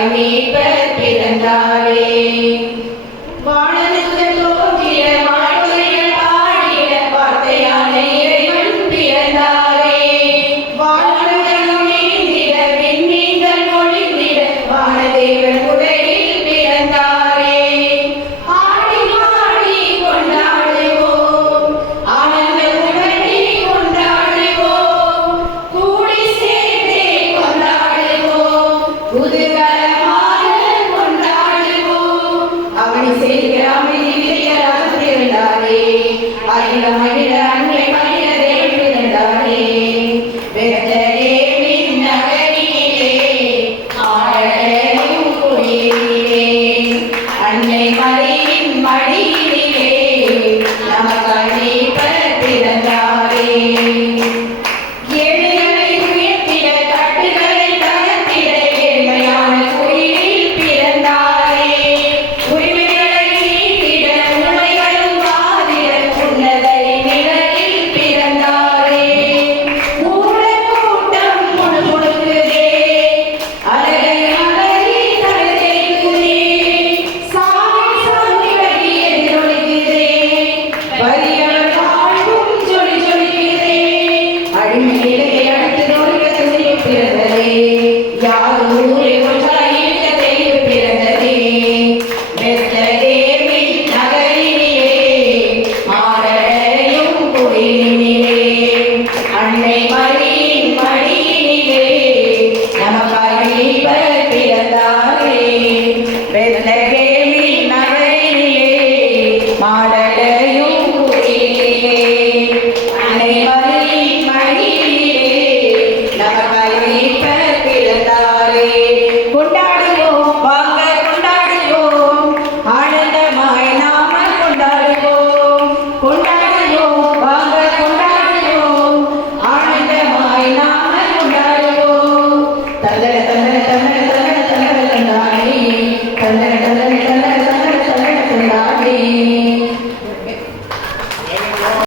நமக்காய் மீட்பர் பிறந்தாரே வானத்துதன் மகிழ அன்னை மகிழ தேவன் அன்னை மரியின் மடியினிலே நமக்காக இவர் பிறந்தாரே